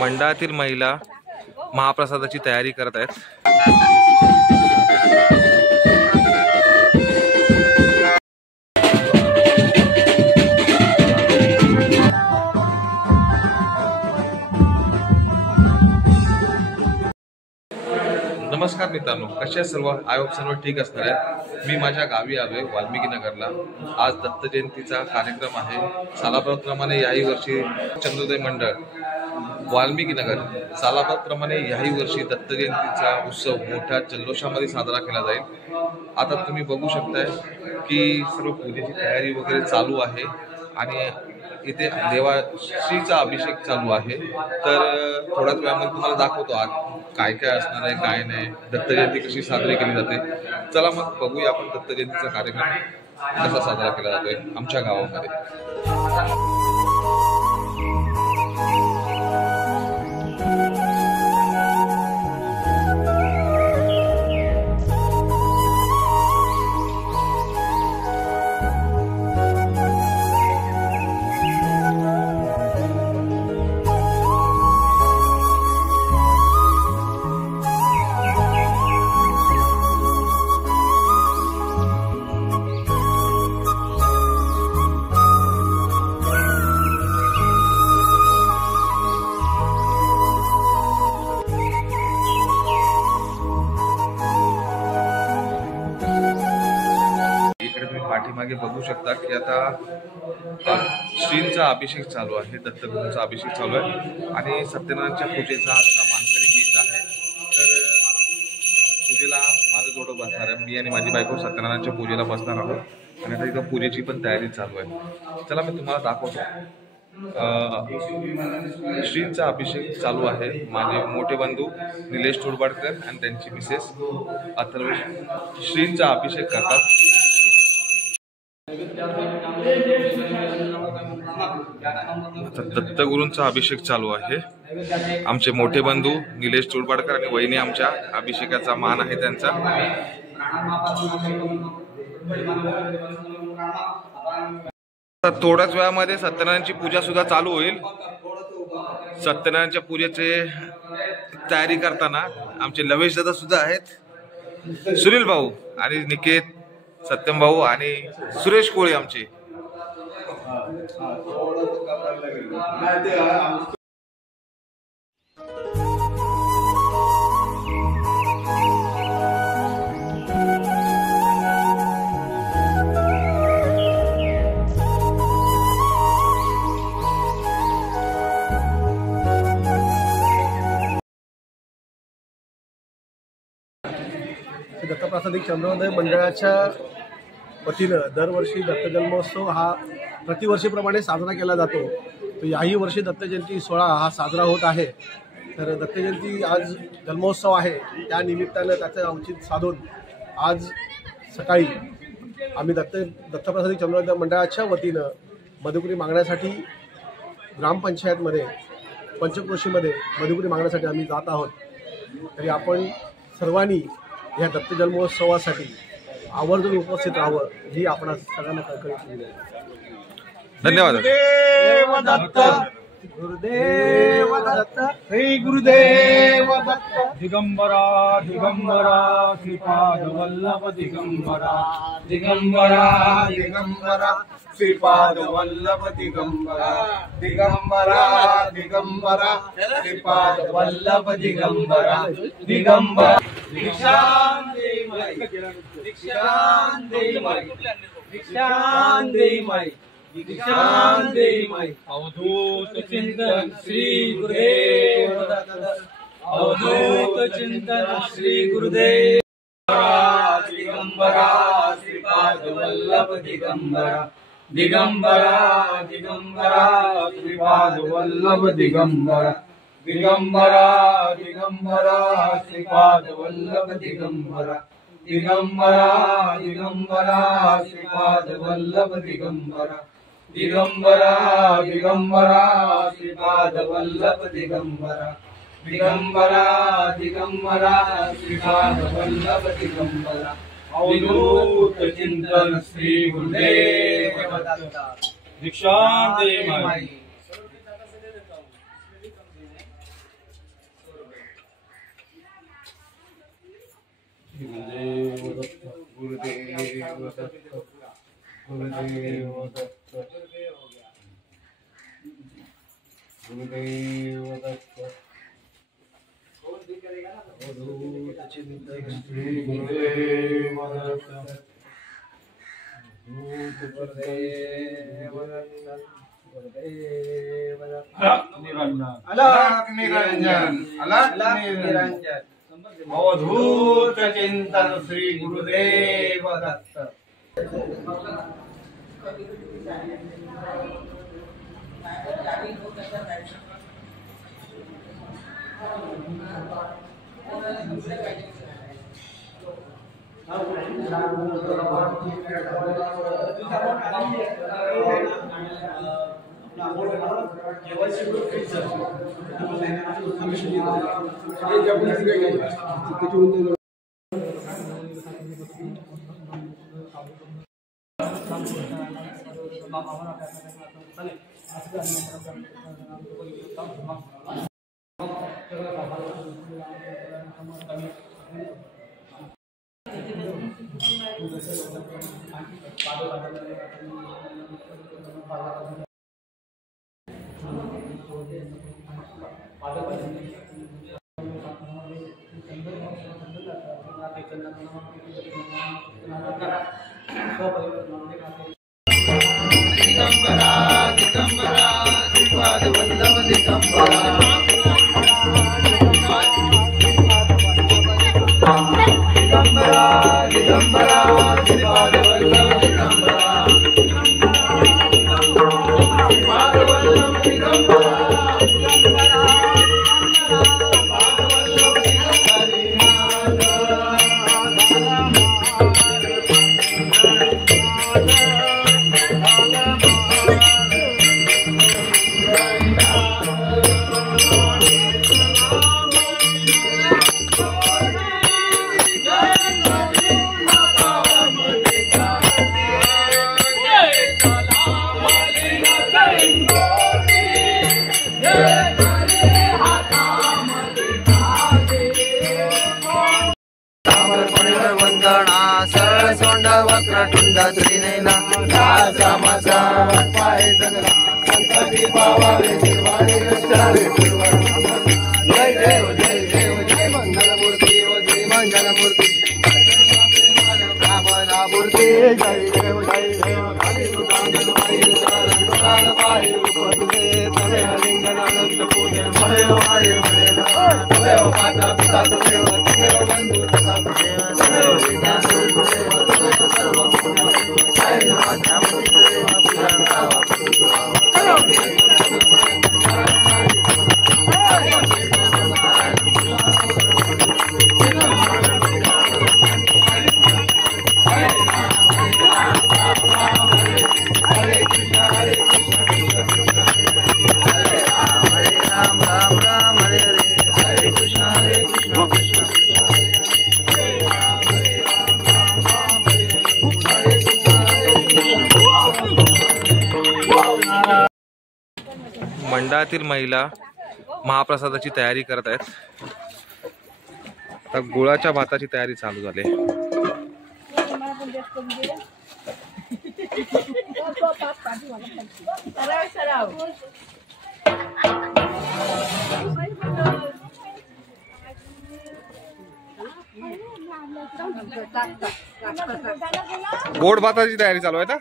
मंडळातील महिला महाप्रसादाची तयारी करत आहेत। नमस्कार मित्रांनो, कशा सर्व आयोग सर्व ठीक असणार आहे। मी माझ्या गावी आलोय वाल्मिकी नगरला। आज दत्त जयंतीचा कार्यक्रम आहे। सालाबादप्रमाणे याही वर्षी चंद्रोदय मंडळ वाल्मिकी नगर सालाबादप्रमाणे याही वर्षी दत्त जयंतीचा उत्सव मोठ्या जल्लोषामध्ये साजरा केला जाईल। आता तुम्ही बघू शकताय की सर्व पूजेची तयारी वगैरे चालू आहे आणि इथे देवाश्रीचा अभिषेक चालू आहे। तर थोड्याच वेळामध्ये तुम्हाला दाखवतो आज काय काय असणार आहे, काय नाही, दत्त जयंती कशी साजरी केली जाते। चला मग बघूया आपण दत्त जयंतीचा कार्यक्रम कसा साजरा केला जातोय आमच्या गावामध्ये। पाठीमागे बघू शकता की आता श्रींचा अभिषेक चालू आहे, दत्तगुरूंचा अभिषेक चालू आहे आणि सत्यनारायणच्या पूजेचा आजचा मानकरी मीच आहे। तर पूजेला माझं जोडं बसणार आहे। मी आणि माझी बायको सत्यनारायणच्या पूजेला बसणार आहोत आणि आता इथं पूजेची पण तयारी चालू आहे। चला मी तुम्हाला दाखवतो। श्रींचा अभिषेक चालू आहे। माझे मोठे बंधू निलेश तोडबाडकर आणि त्यांची मिसेस अथर्व श्रींचा अभिषेक करतात। आता दत्तगुरूंचा अभिषेक चालू आहे। आमचे मोठे बंधू निलेश तोडबाडकर आणि वहिनी आमच्या अभिषेकाचा मान आहे त्यांचा। थोड्याच वेळामध्ये सत्यनारायणची पूजा सुद्धा चालू होईल। सत्यनारायणच्या पूजेचे तयारी करताना आमचे लवेश दादा सुद्धा आहेत, सुनील भाऊ आणि निकेत, सत्यम भाऊ आणि सुरेश कोळी आमचे। दत्तप्रसादिक चंद्रोदय मंडळाच्या वतीनं दरवर्षी दत्त जन्मोत्सव हा प्रतिवर्षीप्रमाणे साजरा केला जातो। तर याही वर्षी दत्त जयंती सोहळा हा साजरा होत आहे। तर दत्त जयंती आज जन्मोत्सव आहे, त्या निमित्तानं त्याचं औचित्य साधून आज सकाळी आम्ही दत्तप्रसादिक चंद्रोदय मंडळाच्या वतीनं मधुपुरी मागण्यासाठी ग्रामपंचायतमध्ये पंचक्रोशीमध्ये मधुपुरी मागण्यासाठी आम्ही जात आहोत। तरी आपण सर्वांनी या दत्त जन्मोत्सवासाठी आवर्जून उपस्थित राहावं ही आपण सगळ्यांना कळकळीची धन्यवाद। गुरुदेव दत्त, गुरुदेव दत्त, श्री गुरुदेव दत्त। दिगंबरा दिगंबरा श्रीपाद वल्लभ दिगंबरा, दिगंबरा दिगंबरा श्रीपाद वल्लभ दिगंबरा, दिगंबरा दिगंबरा श्रीपाद वल्लभ दिगंबरा, दिगंबरा। दीक्षां देई माई, दीक्षां देई माई, दीक्षां देई माई, दीक्षां देई माई। अवधूत चिंतन श्री गुरुदेव दत्त, अवधूत चिंतन श्री गुरुदेव। दिगंबरा श्रीपाद वल्लभ दिगंबरा दिगंबरा दिगंबरा श्रीपाद वल्लभ दिगंबरा दिगंबरा दिगंबरा श्रीपाद वल्लभ दिगंबरा दिगंबरा दिगंबरा श्रीपाद वल्लभ दिगंबरा दिगंबरा दिगंबरा श्रीपाद वल्लभ दिगंबरा दिगंबरा दिगंबरा श्रीपाद वल्लभ दिगंबरा अवधूत चिंतन श्री गुरुदेव दत्त दीक्षांत माई गुरुदेव दत्त गुरुदेव दत्त गुरुदेव दत्त गुरुदेव दत्त अवधूत चिंतन श्री गुरुदेव दत्त अवधूत गुरुदेव दत्त गुरुदेव दत्त निरंजन अलख निरंजन अलख निरंजन अवधूत चिंतन श्री गुरुदेव दत्त मंडळातील महिला महाप्रसादाची तयारी करत आहेत। आता गुळाच्या भाताची तयारी चालू झाली। गोड भाताची तयारी चालू आहे ना।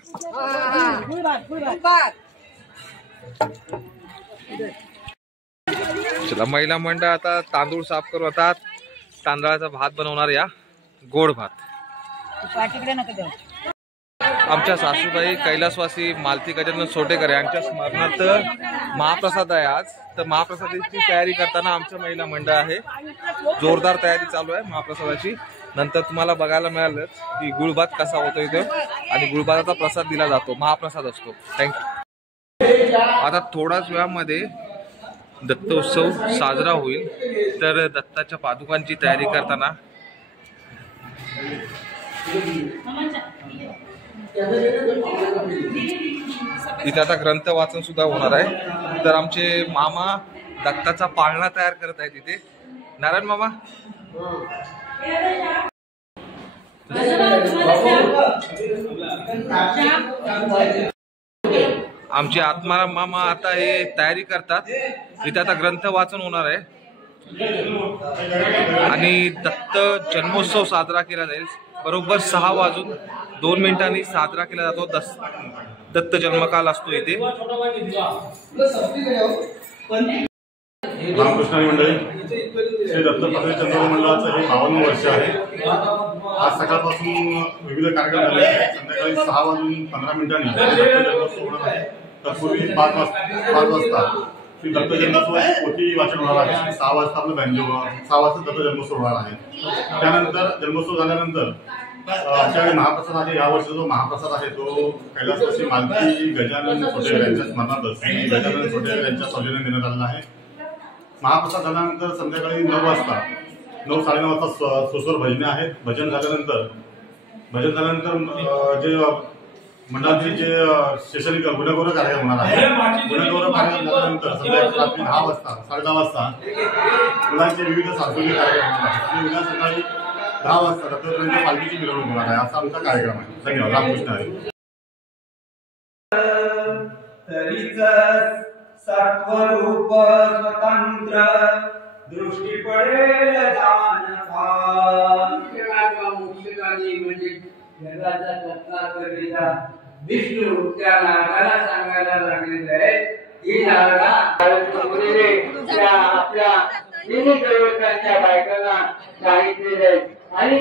चला महिला मंडळ आता तांदूळ साफ करू, आता तांदळाचा भात बनवणार या गोड भात। आमच्या सासूबाई कैलासवासी मालती गजानन सोटेकर यांच्या स्मरणार्थ महाप्रसाद आहे आज। तर महाप्रसादाची तयारी करताना आमचं महिला मंडळ आहे, जोरदार तयारी चालू आहे महाप्रसादाची। नंतर तुम्हाला बघायला मिळालंच की गुळभात कसा होतो इथे आणि गुळभाताचा प्रसाद दिला जातो, महाप्रसाद असतो। थँक्यू। आता थोड्याच वेळामध्ये दत्तोत्सव साजरा होईल, तर दत्ताच्या पादुकांची तयारी करताना इथे आता ग्रंथ वाचन सुद्धा होणार आहे। तर आमचे मामा दत्ताचा पाळणा तयार करत आहेत इथे। नारायण मामा, आमचे आत्माराम मामा आता हे तयारी करतात। इथे आता ग्रंथ वाचन होणार आहे आणि दत्त जन्मोत्सव साजरा केला जाईल। बरोबर 6 वाजून 2 मिनिटांनी साजरा केला जातो। दत्त जन्मकाल असतो इथे। रामकृष्ण मंडळी, श्री दत्त चंद्र मंडळाचं हे 52 वर्ष आहे। आज सकाळपासून विविध कार्यक्रम झाले आहेत। संध्याकाळी 6 वाजून 15 मिनिटांनी दत्त जन्मोत्सव होणार आहे। तत्पूर्वी 5 वाजता श्री दत्त जन्मोत्सव पोथी वाचन होणार आहे। 6 वाजता आपलं बँजो, 6 वाजता दत्त जन्मोत्सव होणार आहे। त्यानंतर जन्मोत्सव झाल्यानंतर आमच्याकडे महाप्रसाद आहे। या वर्षी जो महाप्रसाद आहे तो कैलासवासी मालती गजानन सोटेकर यांच्या स्मरणार्थ श्री गजानन सोटेकर यांच्या सौजन्याने देण्यात आलेला आहे। महाप्रसाद झाल्यानंतर संध्याकाळी 9 वाजता 9-9:30 वाजता सुस्वर भजने आहेत। भजन झाल्यानंतर जे मंडळाचे जे शैक्षणिक गुणगौरव कार्यक्रम होणार आहे। गुणगौरव कार्यक्रम झाल्यानंतर संध्याकाळी रात्री 10 वाजता 10:30 वाजता मुलांचे विविध सांस्कृतिक कार्यक्रम होणार आहेत आणि उद्या सकाळी 10 वाजता दत्तोत्सवाच्या पालखीची मिरवणूक होणार आहे। असा आमचा कार्यक्रम आहे। धन्यवाद। रामकृष्ण हरी। सत्वरूप स्वतंत्र दृष्टी पडेल मुख्यकारी म्हणजे जगाचा सत्कार करीता विष्णू त्या नागाला सांगायला लागलेलं आहे की नागा आपल्या तिन्ही देवतांच्या बायकांना सांगितलेलं आहे आणि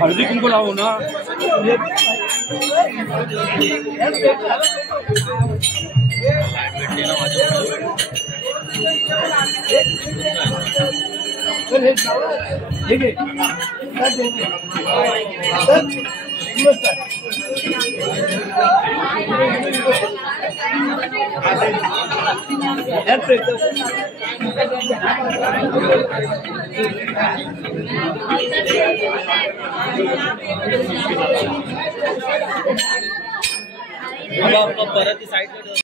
हल्दी कुंकू लावू ना परत साईड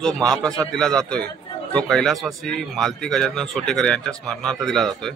जो महाप्रसाद दिला जातोय तो कैलासवासी मालती गजानन सोटेकर यांच्या स्मरणार्थ दिला जातोय।